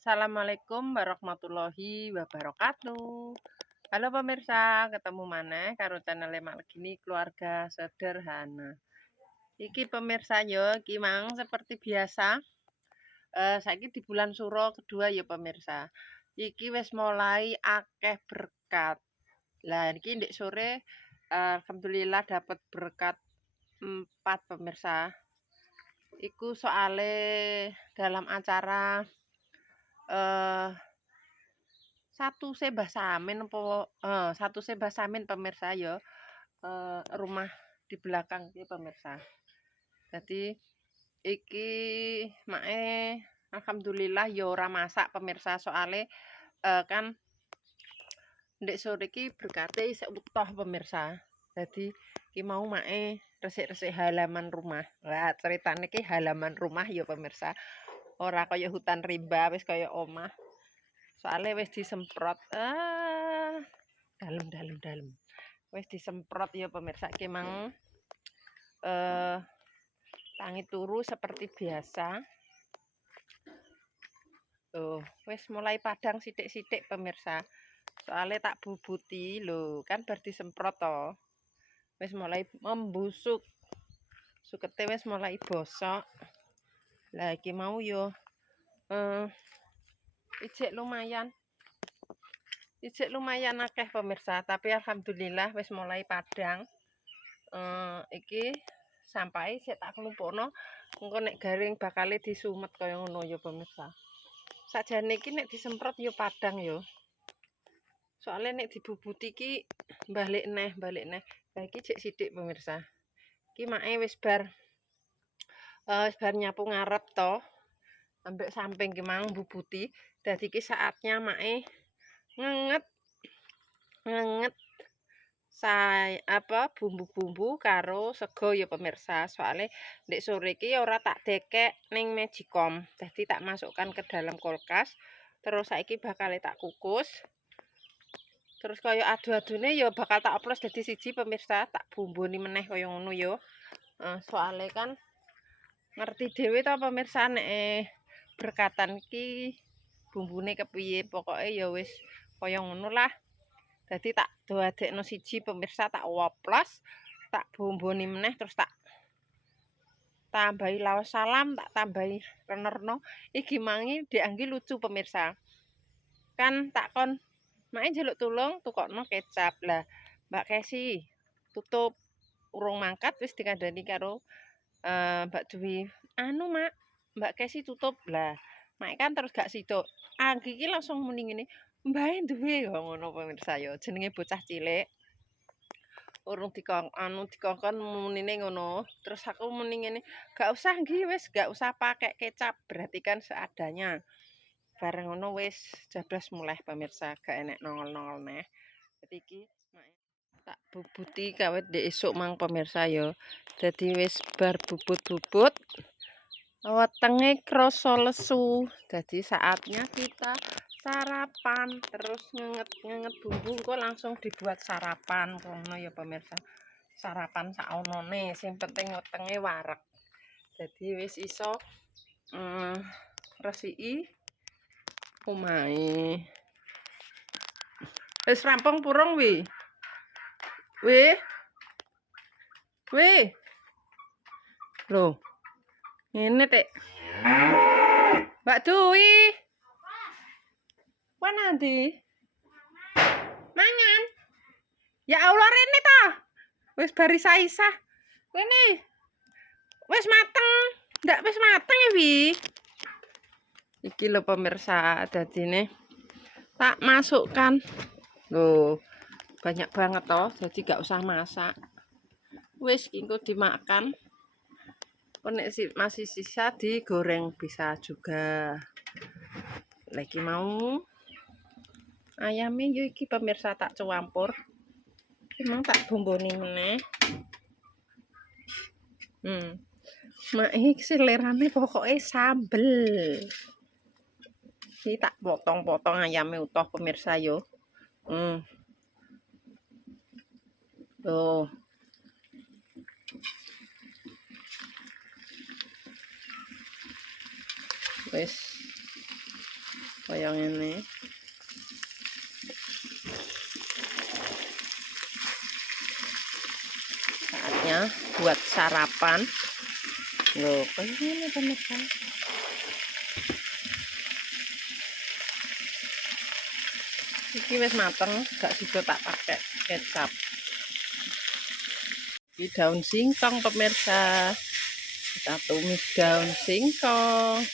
Assalamualaikum warahmatullahi wabarakatuh. Halo pemirsa, ketemu mana karo channel Mak Legini Keluarga Sederhana. Iki pemirsa yo, iki mang seperti biasa. Saiki di bulan Suro kedua ya pemirsa. Iki wis mulai akeh berkat. Lah iki ndek sore alhamdulillah dapat berkat 4 pemirsa. Iku soale dalam acara satu Sebah Samin satu Sebah Samin pemirsa ya, rumah di belakang iki pemirsa. Jadi iki mae alhamdulillah ya ora masak pemirsa soale kan ndek sore iki berkate isih utuh pemirsa. Jadi iki mau mae resik-resik halaman rumah. Lah ceritane iki halaman rumah ya pemirsa. Ora kaya hutan rimba wis kaya omah. Soale wis disemprot dalem. Wis disemprot ya pemirsa iki mang tangi turu seperti biasa. Tuh, wis mulai padang sithik-sithik pemirsa. Soale tak bubuti lho, kan bar disemprot to. Wis mulai membusuk. Sukete wis mulai bosok. Lah iki mau yo ijek lumayan akeh pemirsa, tapi alhamdulillah wis mulai padang. Iki sampahe sik tak klumpukno, engko nek garing bakale disumet kaya ngono ya pemirsa. Sakjane iki nek disemprot ya padang ya. Soale nek dibubuti iki balik neh. Lah iki jek sithik pemirsa. Iki mae wis bar nyapu ngarep to. Ambek samping ki mang bubuti. Dadi iki saatnya mae ngenget bumbu-bumbu karo sego ya pemirsa. Soale ndek sore iki ora tak dekek ning Magicom. Jadi tak masukkan ke dalam kulkas. Terus saiki bakal tak kukus. Terus kaya adu-adune ya bakal tak oplos dadi siji pemirsa, tak bumboni meneh kaya ngono ya. Soale kan ngerti dhewe to pemirsa nek berkatan ki bumbune kepiye, pokoke ya wis kaya ngono lah. Dadi tak doadekno siji pemirsa, tak oplos, tak bumboni meneh terus tak tambahi laos salam, tak tambahi renerno. Iki mangi diangge lucu pemirsa. Kan tak kon mae njaluk tulung tukokno kecap. Lah Mbak Kesi tutup urung mangkat wis dikandani karo Mbak Dwi. Anu Mak, Mbak Kesi tutup. Lah mak kan terus gak situk. Anggi iki langsung muni ngene, "Mbae duwe," ngono pemirsa ya. Jenenge bocah cilik. Urung dikongkon munine ngono. Terus aku muni ngene, "Gak usah Nggi wis, gak usah pakai kecap, berarti kan seadanya." Bareng ngono wis jablas mulai pemirsa, gak enek nongol-nongol neh. Dadi iki tak bubuti kawit ndek esuk mang pemirsa ya. Dadi wis bar bubut-bubut wetenge krasa lesu. Dadi saatnya kita sarapan, terus ngenget bumbu engko langsung dibuat sarapan ngono ya pemirsa. Sarapan saonone, sing penting wetenge wareg. Dadi wis iso resiki omahe. Wis rampung purung wi. Wih. Loh. Ngene tek. Mbak Dwi. Kowe nanti? Mangan. Ya Allah rene ta. Wis bar isa-isa. Kene. Wis mateng. Ndak wis mateng ya, Wi. Iki lho pemirsa, dadine tak masukkan. Loh, banyak banget toh, jadi gak usah masak. Wis engko dimakan. Nek masih sisa digoreng bisa juga. Lagi mau ayamnya yo iki pemirsa tak campur. Emang tak bumboni meneh. Mak iki selerane pokoke sambel. Iki tak potong-potong ayamnya utuh pemirsa yo. Tuh. Wis Kayak ngene. Saatnya buat sarapan. Loh, kayak gini pemirsa. Iki wis mateng, gak sida tak pakai kecap. Ini daun singkong pemirsa. Kita tumis daun singkong.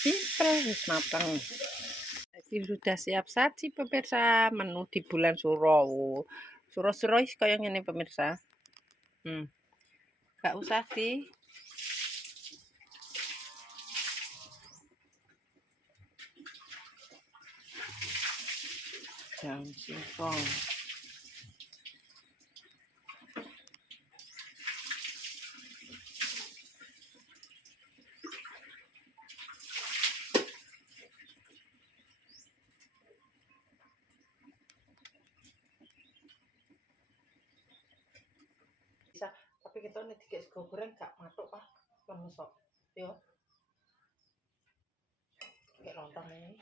Simpel, wis mateng. Jadi sudah siap saji pemirsa, menu di bulan Suro. Suro-suro kayak ngene pemirsa. Gak usah di daun singkong. Bisa, tapi kita nih dikit sego goreng gak matuk pak, pemirsa. Yo, kayak lontong ini.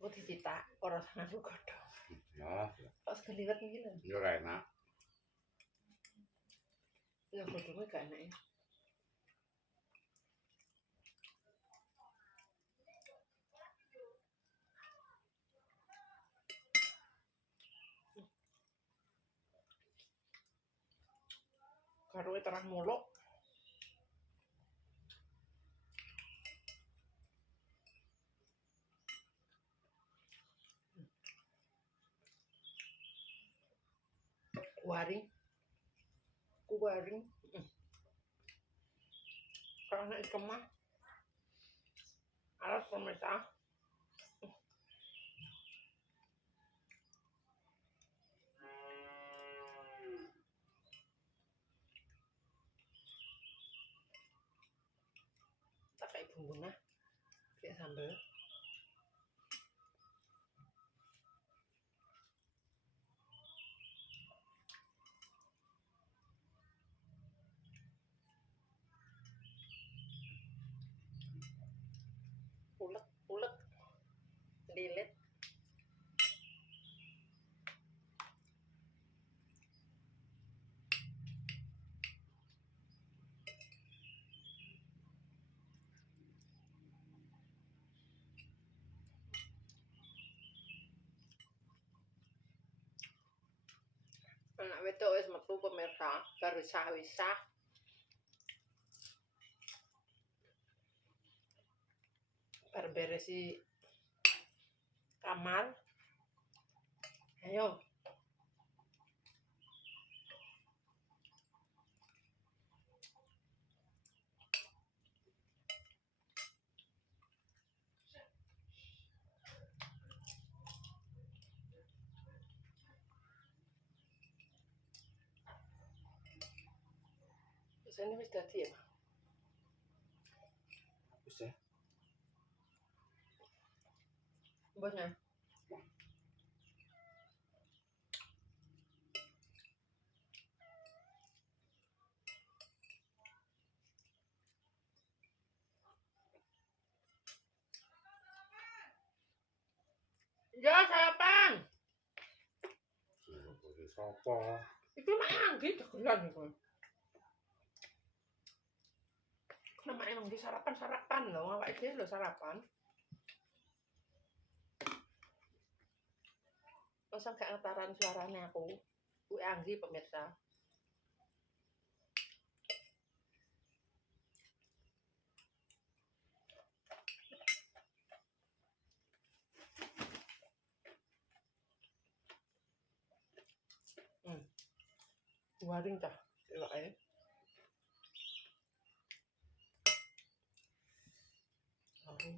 Gue dicita orang sana lu godong. Ya. Pas keliwat nih lho. Yo enak. Ya godongnya gak enak ya. Karo terang muluk. Waring. Ku waring. Karena ikan mah. Alas pemirsa. Tak kayak bumbunya. Kayak sambal. Ulek lilit. Anak wedok wis metu pemirsa, baru wisah. Bar beresi kamar. Ayo. Ini wis dadi ya. Wis ya. Bosnya. Ya sarapan. Sopo? Itu mak Anggi degelan iku. Nama emang di sarapan loh, awake dhewe lho sarapan. Masa gak ngetaran suaranya aku. Kuwi Anggi pemirsa. Waring dah, iwake. Waring.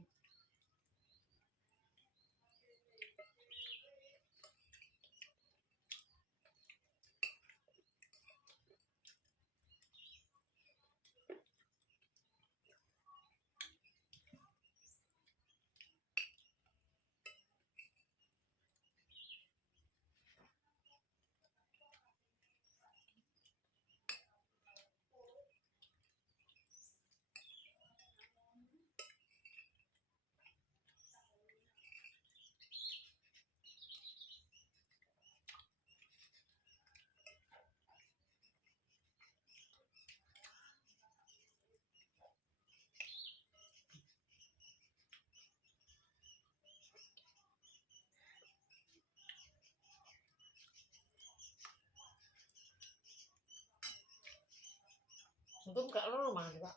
Untung gak loro mangan, Pak.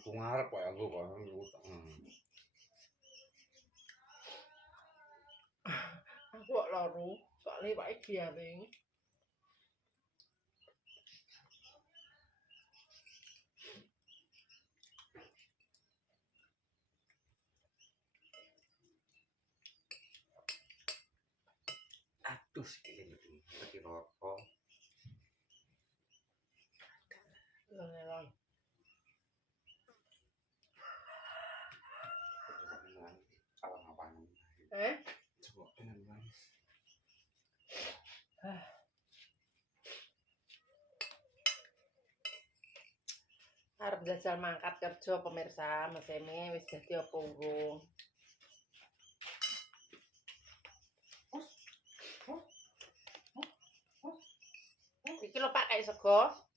Aku ngarep kok aku kok. Aku kok loro, soalnya Pak diaring. Aduh sikile iki. Iki rokok. Lelon. Salah ngapain? Coba dengan manis. Arep jajal mangkat kerja pemirsa, meseme wis dadi apa urung. Iki lho Pak kayak sego.